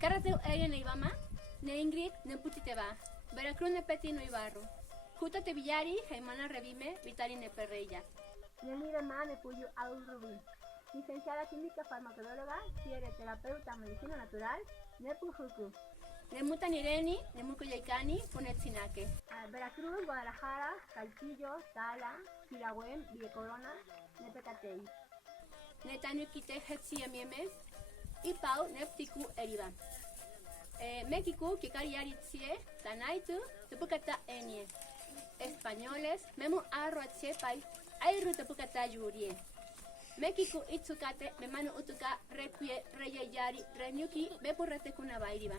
Karateu egen Ibama, ne Ingrid ne Putiteba, Veracruz ne Peti no Ibarro, Juta te Villari, Jaimana Revime, Vitali ne Perreya. Nelly Ma ne Puyo Aul Rubin, licenciada química farmacológica, terapeuta medicina natural, ne Pujuku. Nemuta Nireni, Nemuco Yaikani, Punetsinake. Veracruz, Guadalajara, Saltillo, Tala, Quilahue, Villa Corona, Nepecatei. Netanuquite Hetsi Mieme, y Pau Neptiku Eriba. México, Kikariaritzie, Tanaitu, Tepucata Enie. Españoles, Memo Arroatzie Pai, Airu Tepucata Yurie. México Itzukate, Memano Utuka, Requie, Reyayari, Renyuki, Bepurrete Kunabairiba.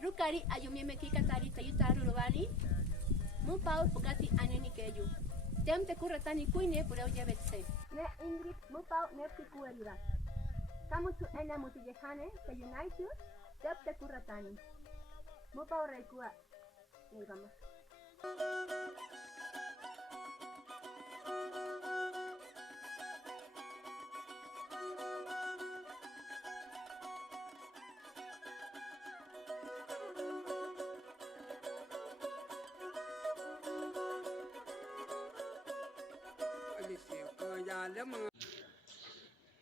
Rukari Ayumieme Kikatari Tayutaru Rubani, Mupau Pukati Aneni Keyu. Tem te Kuratani Kuine Pureujevetse. Ne Ingrid Mupau Neptiku Eriba. Kamutu ena mutijehane, que United, Tep te Kuratani. Mupau Reikua. Y vamos.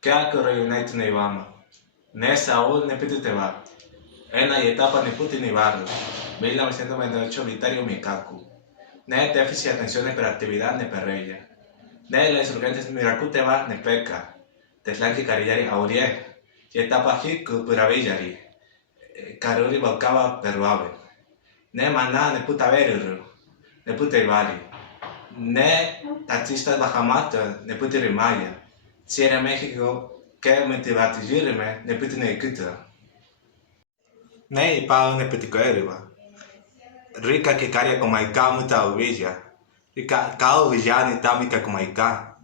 Kea că reunit neivama. Ne Saúl ne pititeva. Ena y etapa ne puti nivarro. 1998 Vitario Mikaku. Ne déficit de atención y hiperactividad ne perreya. Ne la insurgentes miracuteva ne peca. Teslanki carillari aurie. Y etapa hiku puravillari. Caruri balcava perruave. Ne maná ne puta veruru. Ne puta ivari. Ne taxistas bajamata ne puti rimaya. Si era México, que me te va a tirarme, ne puti ne kuta. Ne pau ne puti coeriva. Rica que caria como aica muta ovilla. Rica cao villani tamika como aica.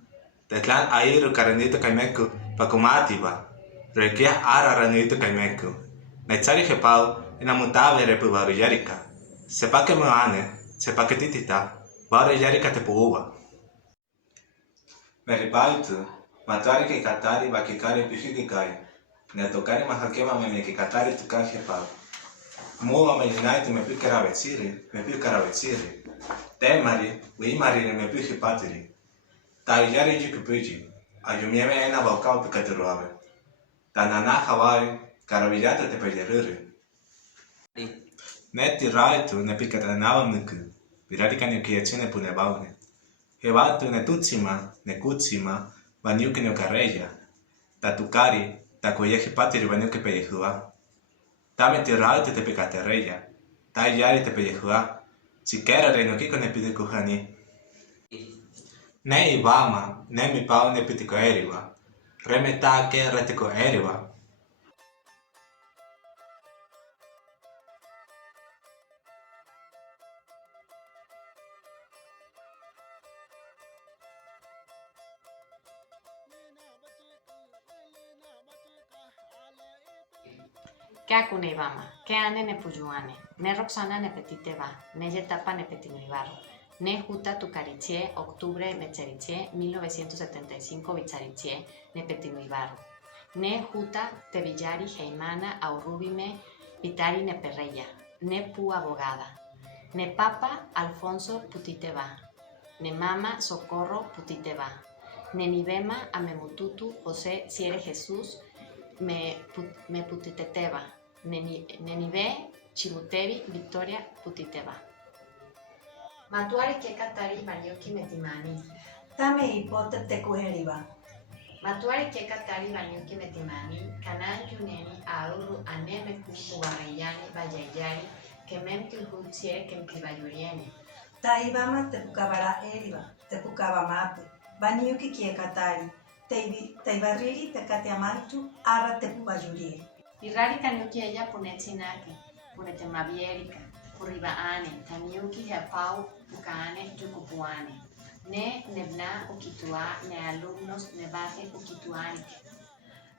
Tetlan airu carandito caimeco pa comativa. Requia ara ranito caimeco. Nechari que pau enamutable repubavillarica. Sepa que me ane, sepa que titita, varillarica te puuva. Me ripaitu. Matari que catari va que cari pijikai. Ne tocari mahakema me que catari tu canje pau. Muva me unite me più caravezziri. Te mari, we mari me più patiri. Tagliari gi cupugi. Ayumieme ena balcao picateruave. Tanana Hawaii, caravigliata te peglieruri. Ne tiraitu ne picatanava muku. Virarica ne chiacine punebaune. Hevatu ne tutsima, ne kutsima. Vaniuke ne carreya, tatukari, takoyeji patiri vaniuke pellejua. Tame tirao te pecaterreya, ta yari te pellejua, siquiera reinokiko ne pide kuhani. Ne ibama, ne mi pau ne pitiko eriva, remeta ke retiko eriva. Ke akune ibama, ke ane ne puyuane, ne Roxana ne petiteva, ne Yetapa ne petinoibarro, ne Juta Tucarichie, octubre Mecherichie, 1975 Bicharichie, ne petinoibarro, ne Juta Tevillari Jaimana Aurrubime, Vitari ne Perreya, ne Pu abogada, ne Papa Alfonso Putiteva, ne Mama Socorro Putiteva, ne Nivema Amemututu José Ciere Jesús, me putiteteva, nenive chimuteri Victoria putiteva. Matuari que catari banyoki metimani. Tame hipote te kuheriba. Matuari que catari banyoki metimani, canan yuneni auru aneme kuku barayani bayayari, que memti hutsier que mpibayuriene. Taibama te pukabara eriba, te pukabamate, banyoki kie katari. Teibarriri te kateamaitu ara te pubayuri. Irari kanyuki ella punetsinake, punetemavierica, puribaane, tanyuki hepau pukaane yukupuane. Ne nebna ukitua, ne alumnos nebaje ukituanike.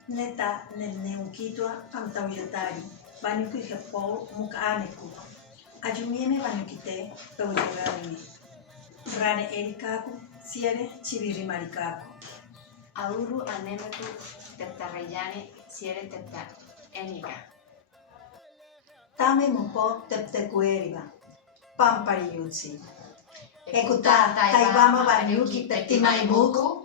Neta ne ukitua amtauyatari, banyuki hepau mukaneku. Ayumiene banyukite peuyurarine. Rane erikaku, siere chivirimarikaku. Auru anemetu teptarreyane siere tepta eniga. Tame mupo teptekueriba. Pampari yutsi. Ekuta taibama banyuki petima imuku.